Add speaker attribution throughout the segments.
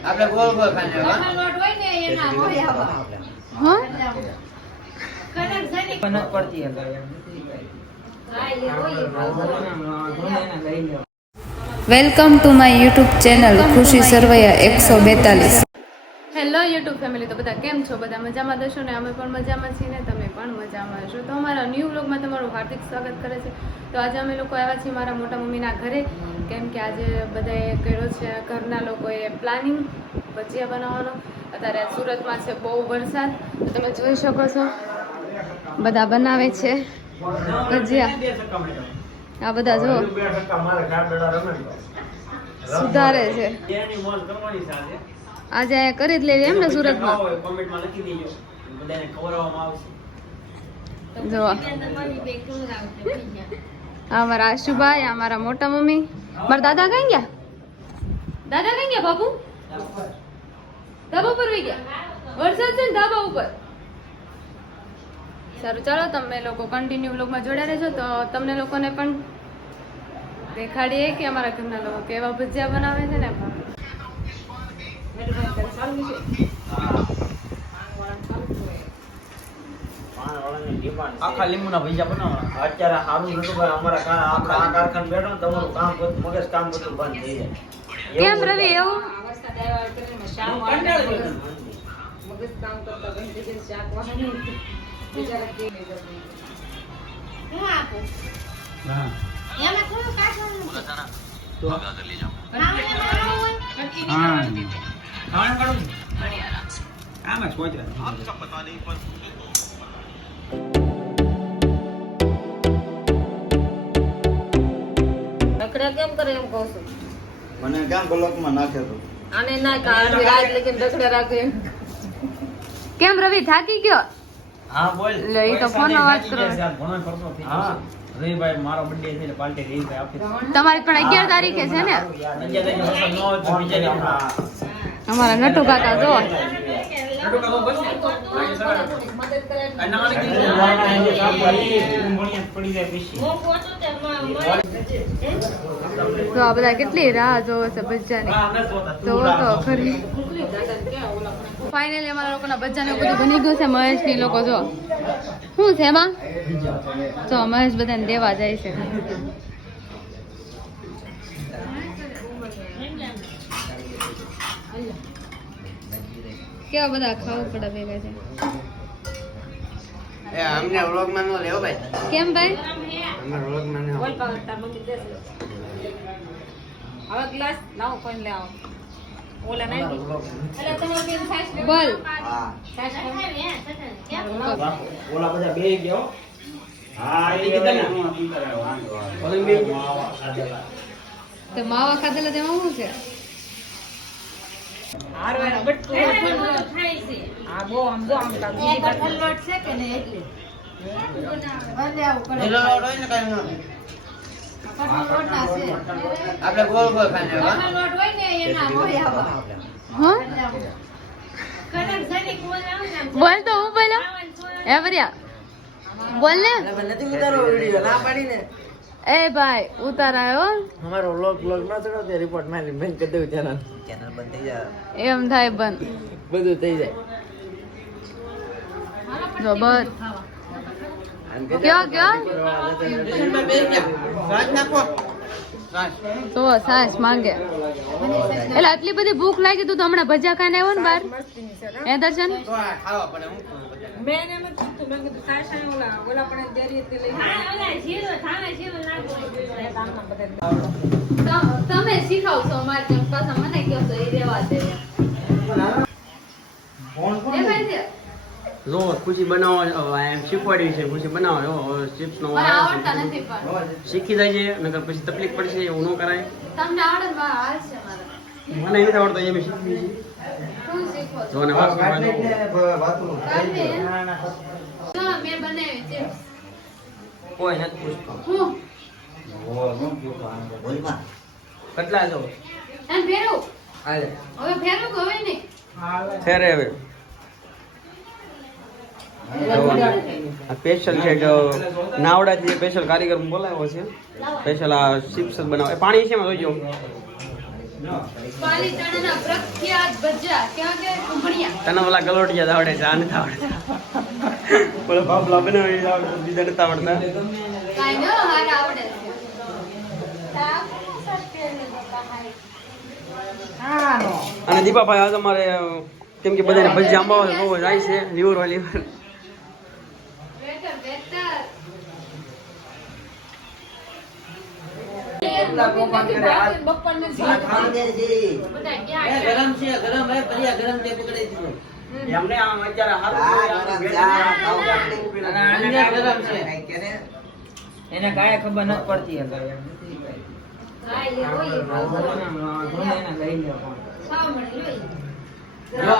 Speaker 1: આપણે ગોળ ગોળ ખાંડે હા?
Speaker 2: હા?
Speaker 1: કનક પડતી અંદર.
Speaker 2: Welcome to my YouTube channel Khushi Sarvaiya એકસો બેતાલીસ. હેલો યુટ્યુબ ફેમિલી તો બધા કેમ છો? બધા મજામાં દશો ને? અમે પણ મજામાં છીએ ને તમે પણ મજામાં છો તો અમારા ન્યૂ વ્લોગમાં તમારું હાર્દિક સ્વાગત કરે છે. તો આજે અમે લોકો આવ્યા છીએ મારા મોટા મમ્મીના ઘરે. કેમ કે આજે બધાએ કર્યો છે ઘરના લોકોએ પ્લાનિંગ ભજીયા બનાવવાનો. અત્યારે સુરતમાં છે બહુ વરસાદ. તો તમે જોઈ શકો છો બધા બનાવે છે ભજીયા. આ બધા જો સુધારે છે. આજે અહીંયા કરી જ લેવી એમ ને સુરતમાં? જો. અમારા આશુભાઈ અમારા મોટા મમ્મી. મારા દાદા કઈ ગયા? દાદા કઈ ગયા બાપુ? ધાબા ઉપર વહી ગયા? વરસાદ છે ને ધાબા ઉપર. સારું ચાલો તમે લોકો કન્ટિન્યુ બ્લોગમાં જોડ્યા રહેજો. તો તમને લોકોને પણ દેખાડીએ કે અમારા ઘરના લોકો કેવા ભજીયા બનાવે છે ને
Speaker 1: આખા લીંબુના ભજીયા બનાવવાના અત્યારે સારું નતું ભાઈ અમારા કા- આખા આ કારખાને બેઠો ને તમારું કામ બધું મગજ કામ બધું બંધ થઈ જાય
Speaker 2: કેમ રવિ એવું
Speaker 1: કંટાળી ગયો. હા. તો? હા. ખાવાનું કાઢો
Speaker 3: કેમ કરે એમ કહું છું?
Speaker 4: મને ક્યાં બ્લોકમાં નાખે તો?
Speaker 3: આને ના કાઢી રાત લગીને રખડ્યા રાખે
Speaker 2: કેમ રવિ થાકી ગયો?
Speaker 1: હા બોલ.
Speaker 2: લે, તો ફોન વાત કરો.
Speaker 1: હા. રવિભાઈ મારો બર્થડે છે એટલે પાર્ટી રવિભાઈ આપી
Speaker 2: તમારી પણ અગિયાર તારીખે છે ને?
Speaker 1: બીજા
Speaker 2: અમારા નટુ કાકા જો
Speaker 3: તે
Speaker 2: તો આ બધા કેટલી રાહ જોવે છે
Speaker 1: બચ્ચાની. તું
Speaker 2: જોવો તો ખરી ફાઇનલી અમારા લોકોના બચ્ચાને બધું બની ગયું છે. મહેશની લોકો જો. શું છે એમાં? જો મહેશ બધાને દેવા જાય છે. કેવા બધા ખાવું પડે ભેગા છે
Speaker 4: એ અમને વ્લોગમાં નો લેવો ભાઈ.
Speaker 2: કેમ ભાઈ?
Speaker 4: અમે વ્લોગમાં ન.
Speaker 3: બોલ પાવર મમ્મી દેશે. હવે ગ્લાસ લાવો કોઈને લે આવો ઓલા નાખી એટલે તમારે બેન છાશ
Speaker 2: બોલ.
Speaker 4: હા.
Speaker 3: છાશ
Speaker 1: ઓલા બધા બેહી ગયા હા, એ કીધા ને. ઓલા
Speaker 2: તો માવા ખાધેલા તેમાં શું છે?
Speaker 3: હારવાના બટકું થાય છે. આ બહુ આમ જો આમ કામ બીજી બાજુ.
Speaker 1: લીલો લોટ હોય ને કાંઈ ન. આપણે ગોળ ગોળ
Speaker 2: બોલ તો હું બોલો એ બોલ ને
Speaker 4: નથી ઉતારો વિડિયો
Speaker 2: એ ભાઈ ઉતાર આવ્યો
Speaker 4: અમારો વ્લોગ વ્લોગ ના ચડો તે રિપોર્ટ મારી બેન કરી દેવું ચેનલ ચેનલ બંધ થઈ જાય
Speaker 2: એમ થાય બંધ
Speaker 4: બધું થઈ જાય
Speaker 2: જો બસ
Speaker 4: આમ કે
Speaker 2: કયો કયો તો સાસ માંગે. એટલે આટલી બધી ભૂખ લાગી તું તો હમણાં ભજા ખાઈને આવ્યો ને બાર? એ દર્શન? તમે શીખાવશો અમારે પાસે મને કહેશો એ રેવા દે દેખાય છે
Speaker 5: જો ખુશી બનાવો એમ શીખવાડી છે ખુશી બનાવો. જો ચિપ્સ નો શીખી જાય છે નકર પછી તકલીફ પડશે એવું ન કરાય.
Speaker 2: તમને આવડે
Speaker 5: મને નથી આવડતો એ મેં શીખવી છે. જો ને
Speaker 2: વાત.
Speaker 5: કોઈ નથી પૂછતો. કેટલા જો?
Speaker 2: એમ ફેરવું હવે ફેરું કોઈ નહીં?
Speaker 5: ફેરે હવે. સ્પેશિયલ છે નાવડાથી સ્પેશિયલ કારીગર બોલાવ્યો છે. સ્પેશિયલ આ ચિપ્સ બનાવે પાણી છે એમાં જોઈજો તને ઓલા ગલોટિયા આવડે છે આ નથી આવડે ઓલા બાપલા બનાવી આવડે બીજા નથી આવડતા.
Speaker 2: કાંઈ ન હાર આવડે છે.
Speaker 5: અને દીપાભાઈ આ તમારે કેમ કે બધાને ભજીયા અંબાવા બહુ જાય છે લીવર હોય
Speaker 2: બપોરને બધા ક્યાં છે?
Speaker 4: ગરમ છે ગરમ. હે પરિયા ગરમ તે પકડી દીધું.
Speaker 1: એમને આમ અત્યારે હારું
Speaker 4: ગરમ છે. એને કાય ખબર નથી પડતી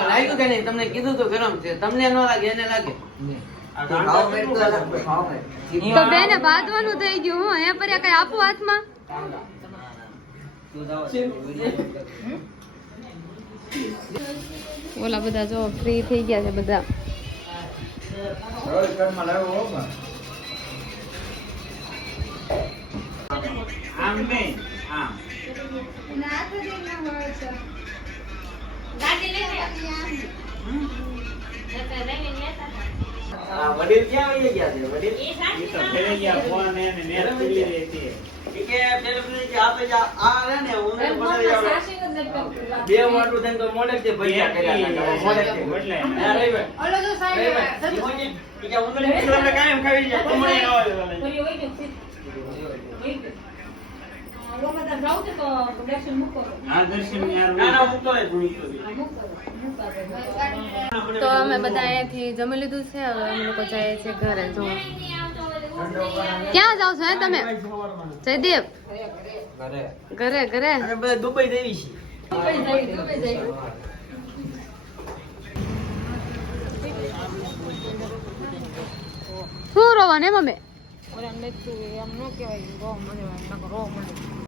Speaker 4: લાગ્યું કે નહીં? તમને કીધું તો ગરમ છે. તમને ન લાગે એને લાગે.
Speaker 2: તો બેને બાંધવાનું થઈ ગયું હું. અહીંયા પર કઈ આપું હાથમાં? ઓલા બધા જો ફ્રી થઈ ગયા છે બધા.
Speaker 1: આમ નહીં આમ આ વડીલ ક્યાં વહી ગયા છે? વડીલ? એ તો ફેરે ગયા ફોન ને. ને નેટ ખુલી રહી કે પેલે કે આપે જા આ રે ને બે મોટું થઈને તો મોડેક છે ભજીયા કર્યા હતા મોડેક છે એટલે. ના રહી
Speaker 2: ઓલો તો
Speaker 1: ભાઈ ઈ કે ઉંદરી મિત્રોને કાયમ ખાવી જાય કમળે આવે હા દર્શન યાર ના ના મૂકતો હોય મૂકતો
Speaker 2: તો અમે બધા અહીંયાથી જમી લીધું છે હવે અમે લોકો જઈએ છીએ ઘરે જો. ક્યાં જાવ છો હે તમે? જયદેવ ઘરે. ઘરે
Speaker 5: દુબઈ દેવી છે
Speaker 2: શું રોવા ને મમ્મી